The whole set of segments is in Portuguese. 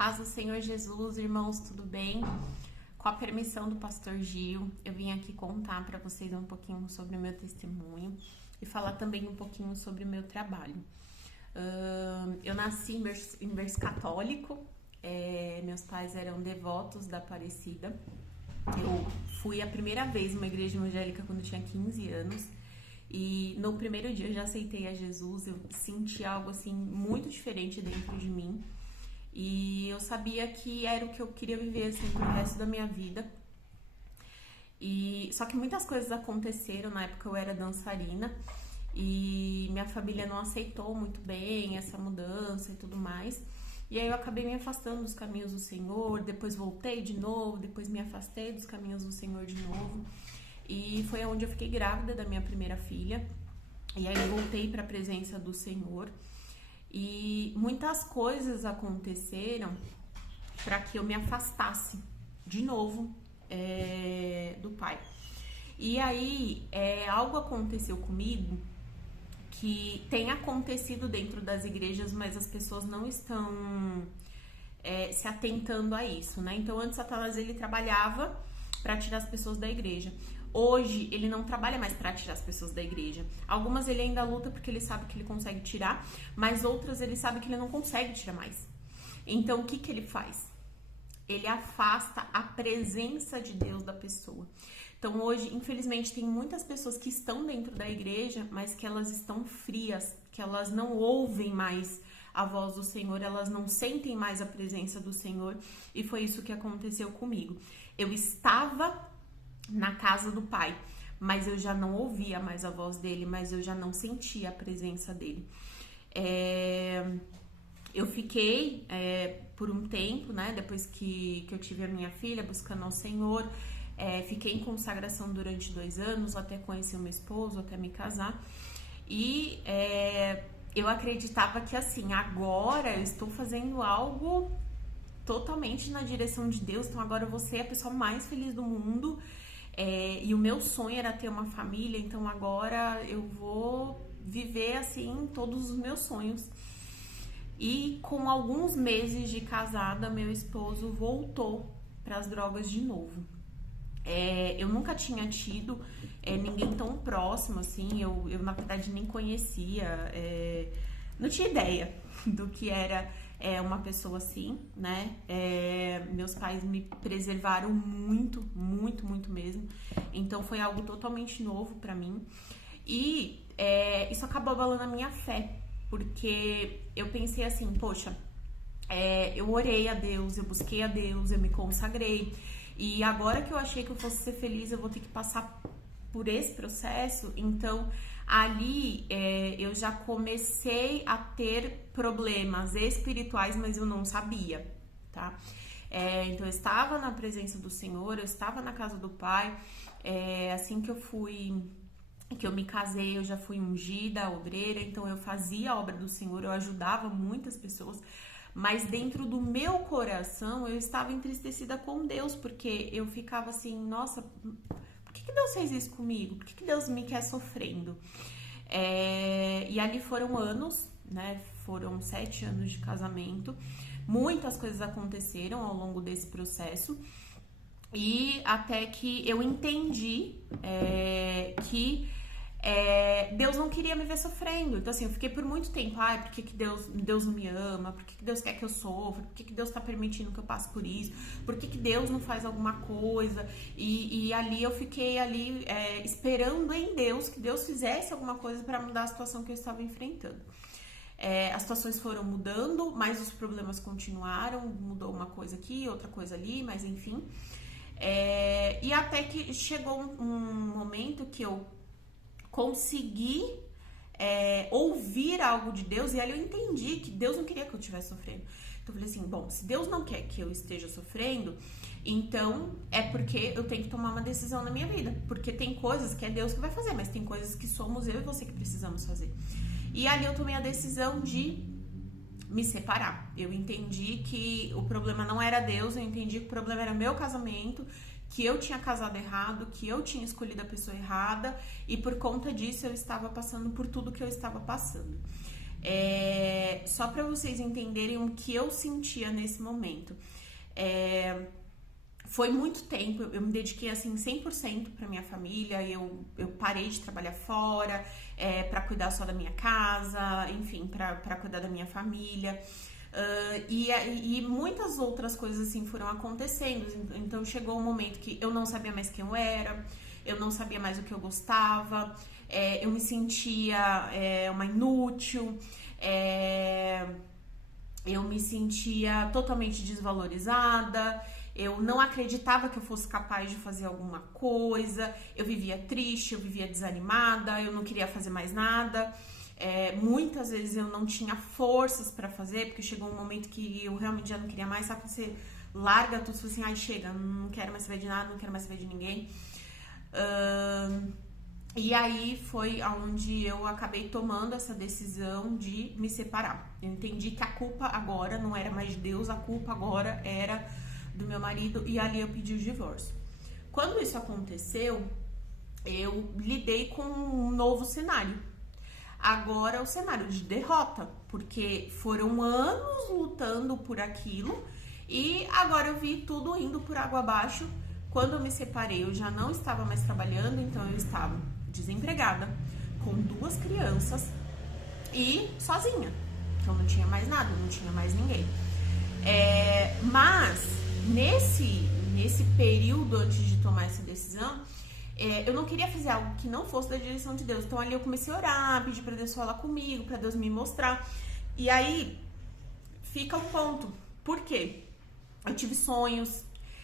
Paz do Senhor Jesus, irmãos, tudo bem? Com a permissão do pastor Gil, eu vim aqui contar para vocês um pouquinho sobre o meu testemunho e falar também um pouquinho sobre o meu trabalho. Eu nasci em berço católico, meus pais eram devotos da Aparecida. Eu fui a primeira vez numa igreja evangélica quando eu tinha 15 anos. E no primeiro dia eu já aceitei a Jesus, eu senti algo assim muito diferente dentro de mim. E eu sabia que era o que eu queria viver assim pro resto da minha vida. Só que muitas coisas aconteceram, na época eu era dançarina e minha família não aceitou muito bem essa mudança e tudo mais. E aí eu acabei me afastando dos caminhos do Senhor, depois voltei de novo, depois me afastei dos caminhos do Senhor de novo. E foi onde eu fiquei grávida da minha primeira filha. E aí eu voltei para a presença do Senhor. E muitas coisas aconteceram para que eu me afastasse de novo do Pai. E aí algo aconteceu comigo que tem acontecido dentro das igrejas, mas as pessoas não estão se atentando a isso, né? Então antes Satanás ele trabalhava para tirar as pessoas da igreja. Hoje, ele não trabalha mais para tirar as pessoas da igreja. Algumas ele ainda luta porque ele sabe que ele consegue tirar, mas outras ele sabe que ele não consegue tirar mais. Então, o que ele faz? Ele afasta a presença de Deus da pessoa. Então, hoje, infelizmente, tem muitas pessoas que estão dentro da igreja, mas que elas estão frias, que elas não ouvem mais a voz do Senhor, elas não sentem mais a presença do Senhor, e foi isso que aconteceu comigo. Eu estava na casa do Pai, mas eu já não ouvia mais a voz dele, mas eu já não sentia a presença dele. Eu fiquei por um tempo, né, depois que eu tive a minha filha, buscando ao Senhor, fiquei em consagração durante 2 anos, até conhecer o meu esposo, até me casar, e eu acreditava que assim, agora eu estou fazendo algo totalmente na direção de Deus, então agora eu vou ser a pessoa mais feliz do mundo. E o meu sonho era ter uma família, então agora eu vou viver assim todos os meus sonhos. E com alguns meses de casada, meu esposo voltou para as drogas de novo. Eu nunca tinha tido ninguém tão próximo assim, eu na verdade nem conhecia, não tinha ideia do que era uma pessoa assim, né? Meus pais me preservaram muito, muito, muito mesmo. Então foi algo totalmente novo pra mim. E isso acabou abalando a minha fé, porque eu pensei assim, poxa, eu orei a Deus, eu busquei a Deus, eu me consagrei. E agora que eu achei que eu fosse ser feliz, eu vou ter que passar por esse processo. Então ali eu já comecei a ter problemas espirituais, mas eu não sabia, tá? Então eu estava na presença do Senhor, eu estava na casa do Pai, assim que eu me casei, eu já fui ungida, obreira, então eu fazia a obra do Senhor, eu ajudava muitas pessoas, mas dentro do meu coração eu estava entristecida com Deus, porque eu ficava assim, nossa, por que Deus fez isso comigo? Por que Deus me quer sofrendo? E ali foram anos, né? Foram 7 anos de casamento. Muitas coisas aconteceram ao longo desse processo. E até que eu entendi que Deus não queria me ver sofrendo. Então assim, eu fiquei por muito tempo, por que Deus não me ama? Por que Deus quer que eu sofra? Por que Deus tá permitindo que eu passe por isso? Por que Deus não faz alguma coisa? E ali eu fiquei esperando em Deus, que Deus fizesse alguma coisa para mudar a situação que eu estava enfrentando. As situações foram mudando, mas os problemas continuaram, mudou uma coisa aqui, outra coisa ali, mas enfim. E até que chegou um momento que eu consegui ouvir algo de Deus, e ali eu entendi que Deus não queria que eu estivesse sofrendo. Então eu falei assim, bom, se Deus não quer que eu esteja sofrendo, então é porque eu tenho que tomar uma decisão na minha vida, porque tem coisas que é Deus que vai fazer, mas tem coisas que somos eu e você que precisamos fazer. E ali eu tomei a decisão de me separar. Eu entendi que o problema não era Deus, eu entendi que o problema era meu casamento, que eu tinha casado errado, que eu tinha escolhido a pessoa errada, e por conta disso eu estava passando por tudo que eu estava passando. Só para vocês entenderem o que eu sentia nesse momento. Foi muito tempo, eu me dediquei assim 100% para minha família, eu parei de trabalhar fora, para cuidar só da minha casa, enfim, para cuidar da minha família. E muitas outras coisas assim foram acontecendo. Então chegou um momento que eu não sabia mais quem eu era, eu não sabia mais o que eu gostava, eu me sentia uma inútil, eu me sentia totalmente desvalorizada, eu não acreditava que eu fosse capaz de fazer alguma coisa, eu vivia triste, eu vivia desanimada, eu não queria fazer mais nada. Muitas vezes eu não tinha forças pra fazer, porque chegou um momento que eu realmente já não queria mais, sabe? Você larga tudo, você fala assim, ai, chega, não quero mais saber de nada, não quero mais saber de ninguém. E aí foi onde eu acabei tomando essa decisão de me separar. Eu entendi que a culpa agora não era mais de Deus, a culpa agora era do meu marido, e ali eu pedi o divórcio. Quando isso aconteceu, eu lidei com um novo cenário. Agora é o cenário de derrota, porque foram anos lutando por aquilo e agora eu vi tudo indo por água abaixo. Quando eu me separei, eu já não estava mais trabalhando, então eu estava desempregada, com 2 crianças e sozinha. Então não tinha mais nada, não tinha mais ninguém. Mas nesse período antes de tomar essa decisão, eu não queria fazer algo que não fosse da direção de Deus. Então ali eu comecei a orar, pedir pra Deus falar comigo, pra Deus me mostrar. E aí fica um ponto. Por quê? Eu tive sonhos,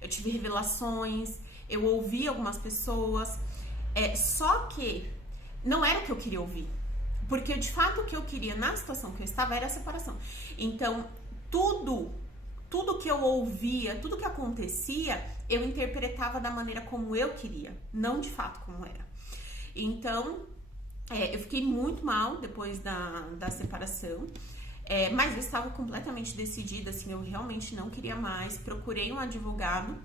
eu tive revelações, eu ouvi algumas pessoas. Só que não era o que eu queria ouvir. Porque de fato o que eu queria na situação que eu estava era a separação. Então tudo que eu ouvia, tudo que acontecia, eu interpretava da maneira como eu queria, não de fato como era. Então, eu fiquei muito mal depois da separação, mas eu estava completamente decidida, assim, eu realmente não queria mais. Procurei um advogado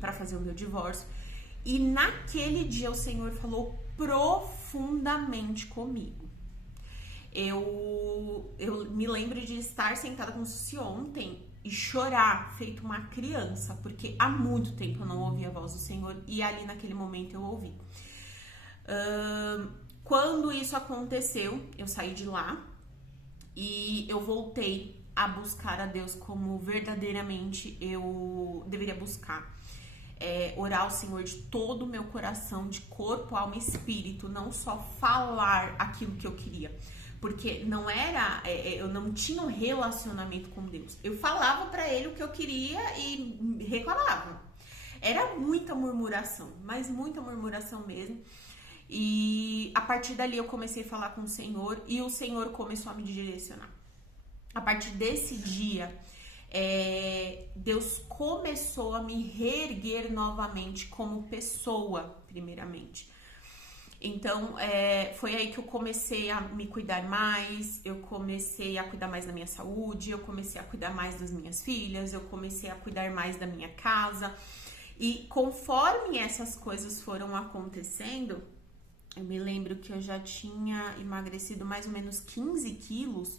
para fazer o meu divórcio, e naquele dia o Senhor falou profundamente comigo. Eu me lembro de estar sentada como se fosse ontem e chorar, feito uma criança, porque há muito tempo eu não ouvia a voz do Senhor, e ali naquele momento eu ouvi. Quando isso aconteceu, eu saí de lá e eu voltei a buscar a Deus como verdadeiramente eu deveria buscar. Orar ao Senhor de todo o meu coração, de corpo, alma e espírito, não só falar aquilo que eu queria. Porque não era, eu não tinha um relacionamento com Deus. Eu falava pra ele o que eu queria e reclamava. Era muita murmuração, mas muita murmuração mesmo. E a partir dali eu comecei a falar com o Senhor e o Senhor começou a me direcionar. A partir desse dia, Deus começou a me reerguer novamente como pessoa, primeiramente. Então, foi aí que eu comecei a me cuidar mais, eu comecei a cuidar mais da minha saúde, eu comecei a cuidar mais das minhas filhas, eu comecei a cuidar mais da minha casa. E conforme essas coisas foram acontecendo, eu me lembro que eu já tinha emagrecido mais ou menos 15 quilos.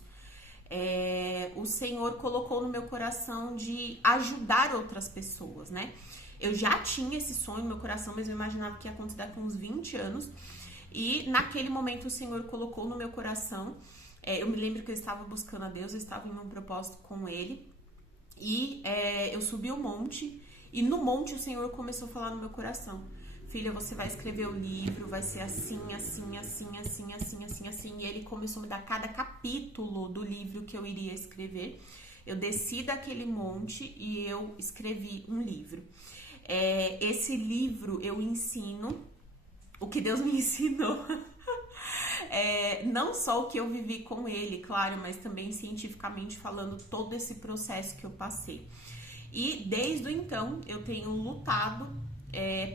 O Senhor colocou no meu coração de ajudar outras pessoas, né? Eu já tinha esse sonho no meu coração, mas eu imaginava que ia acontecer com uns 20 anos. E naquele momento o Senhor colocou no meu coração. Eu me lembro que eu estava buscando a Deus, eu estava em um propósito com Ele. E eu subi o monte, e no monte o Senhor começou a falar no meu coração: filha, você vai escrever o livro, vai ser assim, assim, assim, assim, assim, assim, assim. E Ele começou a me dar cada capítulo do livro que eu iria escrever. Eu desci daquele monte e eu escrevi um livro. Esse livro eu ensino o que Deus me ensinou. Não só o que eu vivi com Ele, claro, mas também cientificamente falando todo esse processo que eu passei. E desde então eu tenho lutado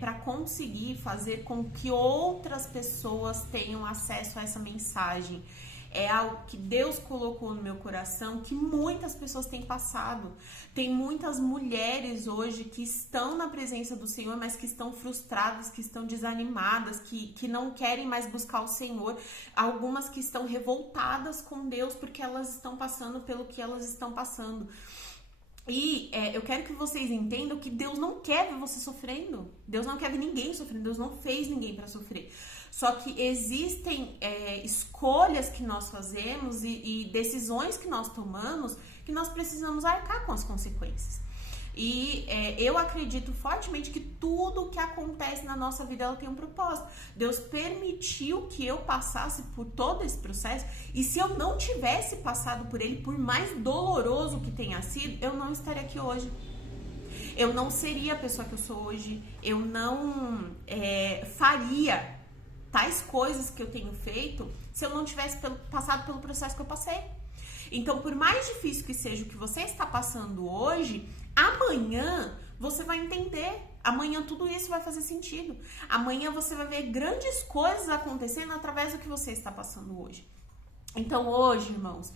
para conseguir fazer com que outras pessoas tenham acesso a essa mensagem. é algo que Deus colocou no meu coração, que muitas pessoas têm passado. Tem muitas mulheres hoje que estão na presença do Senhor, mas que estão frustradas, que estão desanimadas, que não querem mais buscar o Senhor. Algumas que estão revoltadas com Deus porque elas estão passando pelo que elas estão passando. E eu quero que vocês entendam que Deus não quer ver você sofrendo. Deus não quer ver ninguém sofrendo. Deus não fez ninguém para sofrer. Só que existem escolhas que nós fazemos e decisões que nós tomamos que nós precisamos arcar com as consequências. E eu acredito fortemente que tudo que acontece na nossa vida, ela tem um propósito. Deus permitiu que eu passasse por todo esse processo, e se eu não tivesse passado por ele, por mais doloroso que tenha sido, eu não estaria aqui hoje. Eu não seria a pessoa que eu sou hoje. Eu não faria tais coisas que eu tenho feito se eu não tivesse passado pelo processo que eu passei. Então, por mais difícil que seja o que você está passando hoje, amanhã você vai entender. Amanhã tudo isso vai fazer sentido. Amanhã você vai ver grandes coisas acontecendo através do que você está passando hoje. Então, hoje, irmãos,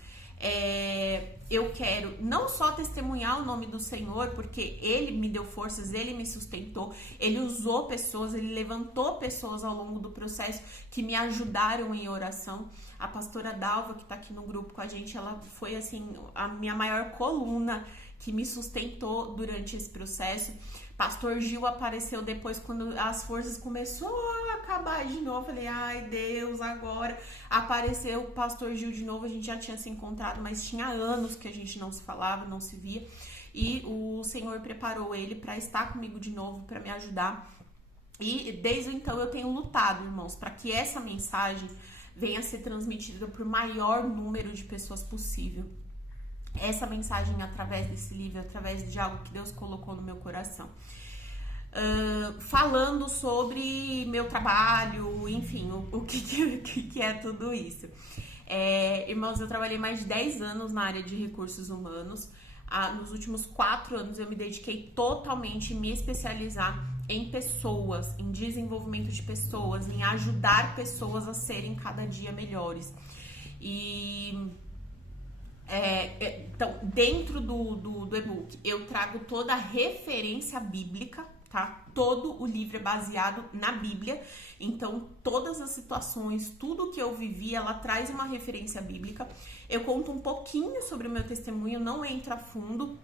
eu quero não só testemunhar o nome do Senhor, porque Ele me deu forças, Ele me sustentou, Ele usou pessoas, Ele levantou pessoas ao longo do processo que me ajudaram em oração. A pastora Dalva, que tá aqui no grupo com a gente, ela foi, assim, a minha maior coluna que me sustentou durante esse processo. Pastor Gil apareceu depois quando as forças começaram a acabar de novo. Eu falei, ai Deus, agora apareceu o Pastor Gil de novo. A gente já tinha se encontrado, mas tinha anos que a gente não se falava, não se via. E o Senhor preparou ele para estar comigo de novo, para me ajudar. E desde então eu tenho lutado, irmãos, para que essa mensagem venha a ser transmitida por maior número de pessoas possível. Essa mensagem através desse livro, através de algo que Deus colocou no meu coração. Falando sobre meu trabalho, enfim, o que é tudo isso. Irmãos, eu trabalhei mais de 10 anos na área de recursos humanos. Nos últimos 4 anos eu me dediquei totalmente em me especializar em pessoas, em desenvolvimento de pessoas, em ajudar pessoas a serem cada dia melhores. Então, dentro do e-book, eu trago toda a referência bíblica, tá? Todo o livro é baseado na Bíblia. Então, todas as situações, tudo que eu vivi, ela traz uma referência bíblica. Eu conto um pouquinho sobre o meu testemunho, não entro a fundo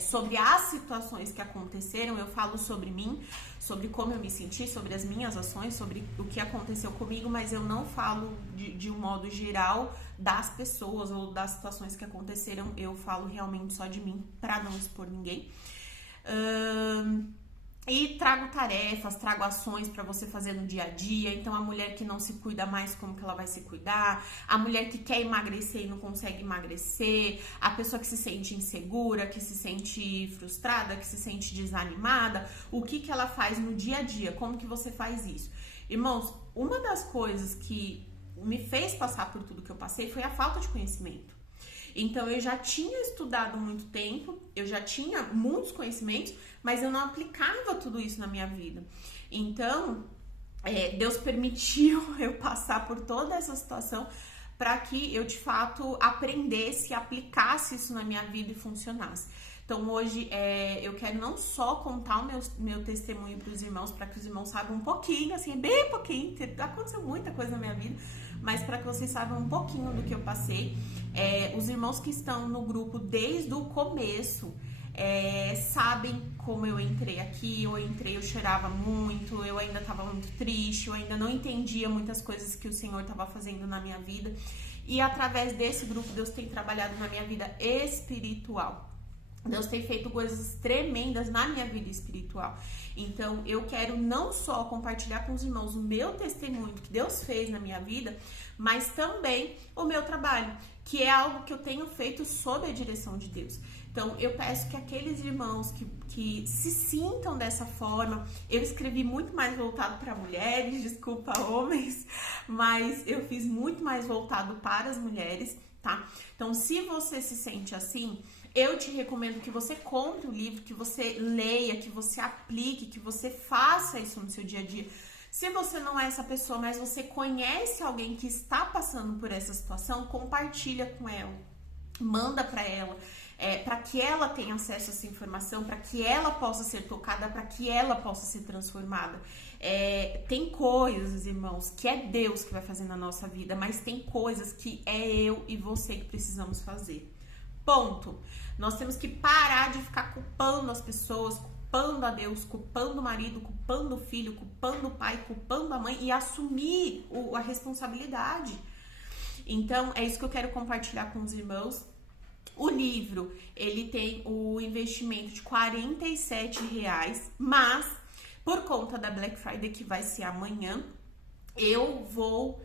sobre as situações que aconteceram. Eu falo sobre mim, sobre como eu me senti, sobre as minhas ações, sobre o que aconteceu comigo, mas eu não falo de um modo geral das pessoas ou das situações que aconteceram. Eu falo realmente só de mim, para não expor ninguém. E trago tarefas, trago ações para você fazer no dia a dia. Então, a mulher que não se cuida mais, como que ela vai se cuidar? A mulher que quer emagrecer e não consegue emagrecer. A pessoa que se sente insegura, que se sente frustrada, que se sente desanimada. O que ela faz no dia a dia? Como que você faz isso? Irmãos, uma das coisas que me fez passar por tudo que eu passei foi a falta de conhecimento. Então, eu já tinha estudado muito tempo, eu já tinha muitos conhecimentos, mas eu não aplicava tudo isso na minha vida. Então, Deus permitiu eu passar por toda essa situação para que eu, de fato, aprendesse, aplicasse isso na minha vida e funcionasse. Então, hoje, eu quero não só contar o meu testemunho para os irmãos, para que os irmãos saibam um pouquinho, assim, bem pouquinho, aconteceu muita coisa na minha vida, mas para que vocês saibam um pouquinho do que eu passei. Os irmãos que estão no grupo desde o começo sabem como eu entrei aqui. Eu chorava muito, eu ainda estava muito triste, eu ainda não entendia muitas coisas que o Senhor estava fazendo na minha vida. E através desse grupo, Deus tem trabalhado na minha vida espiritual. Deus tem feito coisas tremendas na minha vida espiritual. Então, eu quero não só compartilhar com os irmãos o meu testemunho que Deus fez na minha vida, mas também o meu trabalho, que é algo que eu tenho feito sob a direção de Deus. Então, eu peço que aqueles irmãos que se sintam dessa forma, eu escrevi muito mais voltado para mulheres, desculpa, homens, mas eu fiz muito mais voltado para as mulheres, tá? Então, se você se sente assim, eu te recomendo que você compre o livro, que você leia, que você aplique, que você faça isso no seu dia a dia. Se você não é essa pessoa, mas você conhece alguém que está passando por essa situação, compartilha com ela, manda para ela, para que ela tenha acesso a essa informação, para que ela possa ser tocada, para que ela possa ser transformada. Tem coisas, irmãos, que é Deus que vai fazer na nossa vida, mas tem coisas que é eu e você que precisamos fazer. Ponto. Nós temos que parar de ficar culpando as pessoas, culpando a Deus, culpando o marido, culpando o filho, culpando o pai, culpando a mãe e assumir a responsabilidade. Então, é isso que eu quero compartilhar com os irmãos. O livro, ele tem o investimento de R$47, mas por conta da Black Friday, que vai ser amanhã, eu vou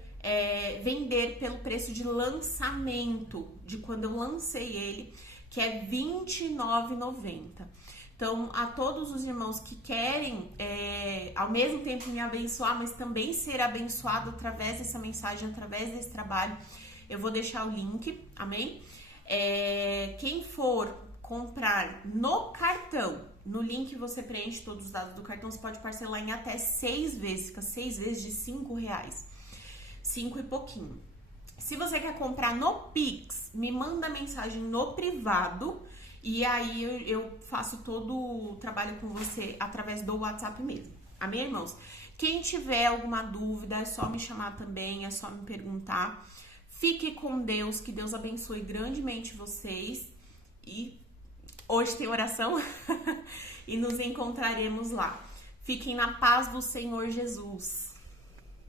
vender pelo preço de lançamento, de quando eu lancei ele, que é R$29,90. Então, a todos os irmãos que querem, ao mesmo tempo me abençoar, mas também ser abençoado através dessa mensagem, através desse trabalho, eu vou deixar o link, amém? Quem for comprar no cartão, no link você preenche todos os dados do cartão, você pode parcelar em até 6 vezes, fica 6 vezes de R$5, 5 e pouquinho. Se você quer comprar no Pix, me manda mensagem no privado e aí eu faço todo o trabalho com você através do WhatsApp mesmo. Amém, irmãos? Quem tiver alguma dúvida, é só me chamar também, é só me perguntar. Fique com Deus, que Deus abençoe grandemente vocês. E hoje tem oração e nos encontraremos lá. Fiquem na paz do Senhor Jesus.